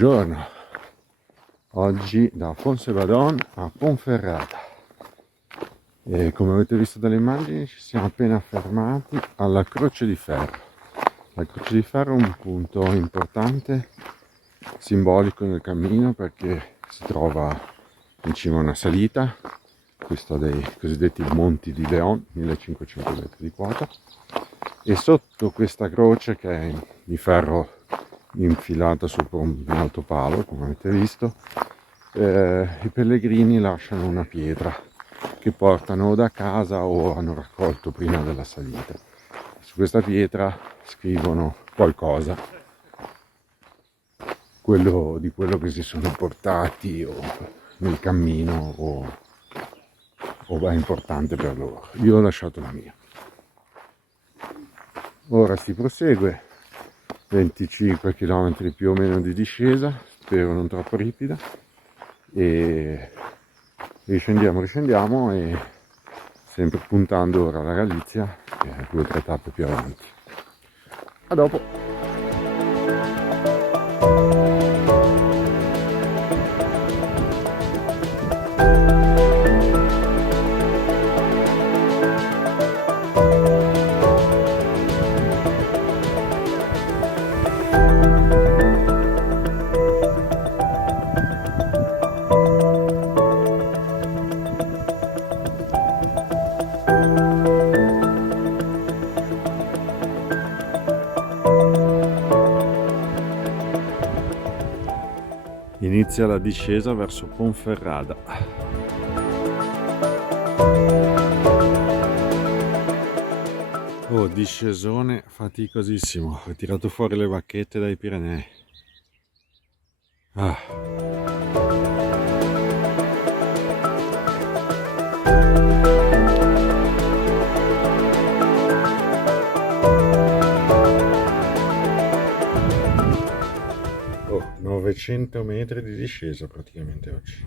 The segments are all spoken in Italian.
Buongiorno, oggi da Fonsebadon a Ponferrada e come avete visto dalle immagini ci siamo appena fermati alla Croce di Ferro. La Croce di Ferro è un punto importante, simbolico nel cammino perché si trova in cima a una salita, questo dei cosiddetti Monti di Leon, 1500 metri di quota, e sotto questa croce che è di ferro infilata sopra un alto palo, come avete visto, i pellegrini lasciano una pietra che portano da casa o hanno raccolto prima della salita. Su questa pietra scrivono qualcosa, di quello che si sono portati o nel cammino o è importante per loro. Io ho lasciato la mia. Ora si prosegue, 25 km più o meno di discesa, spero non troppo ripida, e riscendiamo e sempre puntando ora alla Galizia, che è 2 o 3 tappe più avanti. A dopo! Inizia la discesa verso Ponferrada. Oh, discesone faticosissimo. Ho tirato fuori le bacchette dai Pirenei. Oh, 900 metri di discesa praticamente oggi.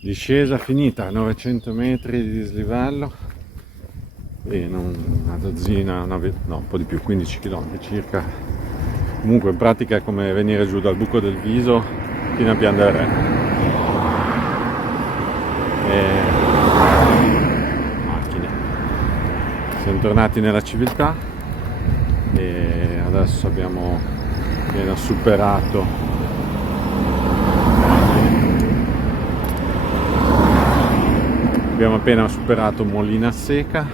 Discesa finita, 900 metri di dislivello e una dozzina, un po' di più, 15 km circa. Comunque in pratica è come venire giù dal buco del Viso fino a Pian del Re. Macchine. Siamo tornati nella civiltà e adesso abbiamo appena superato Molina Seca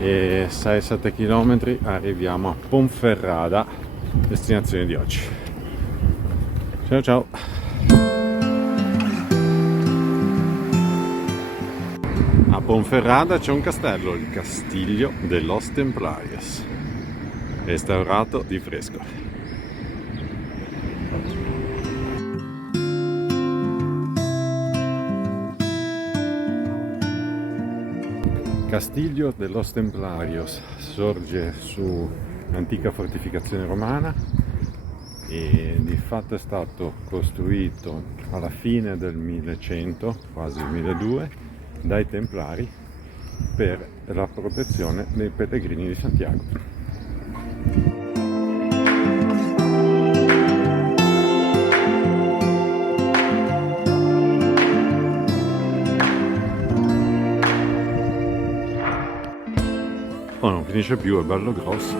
e 6-7 km arriviamo a Ponferrada, destinazione di oggi. Ciao ciao! A Ponferrada c'è un castello, il Castillo de los Templarios, restaurato di fresco. Castillo de los Templarios sorge su un'antica fortificazione romana e di fatto è stato costruito alla fine del 1100, quasi 1200, dai Templari per la protezione dei pellegrini di Santiago. Oh, non finisce più, è bello grosso.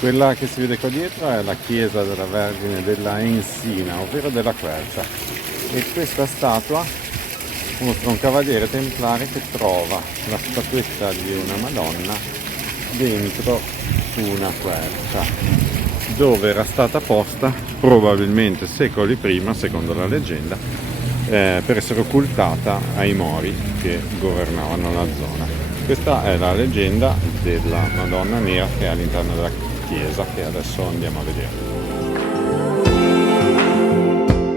Quella che si vede qua dietro è la chiesa della Vergine della Ensina, ovvero della Quercia, e questa statua mostra un cavaliere templare che trova la statuetta di una Madonna dentro una quercia, dove era stata posta probabilmente secoli prima, secondo la leggenda, per essere occultata ai Mori che governavano la zona. Questa è la leggenda della Madonna Nera che è all'interno della chiesa, che adesso andiamo a vedere.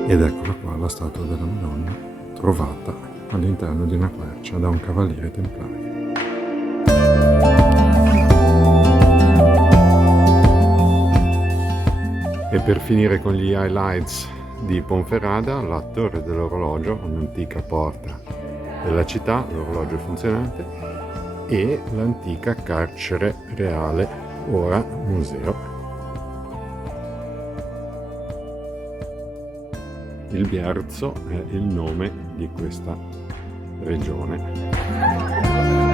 Ed eccola qua la statua della Madonna trovata all'interno di una quercia da un cavaliere templario. E per finire con gli highlights di Ponferrada, la torre dell'orologio, un'antica porta della città, l'orologio è funzionante, e l'antica carcere reale, ora museo. Il Bierzo è il nome di questa regione.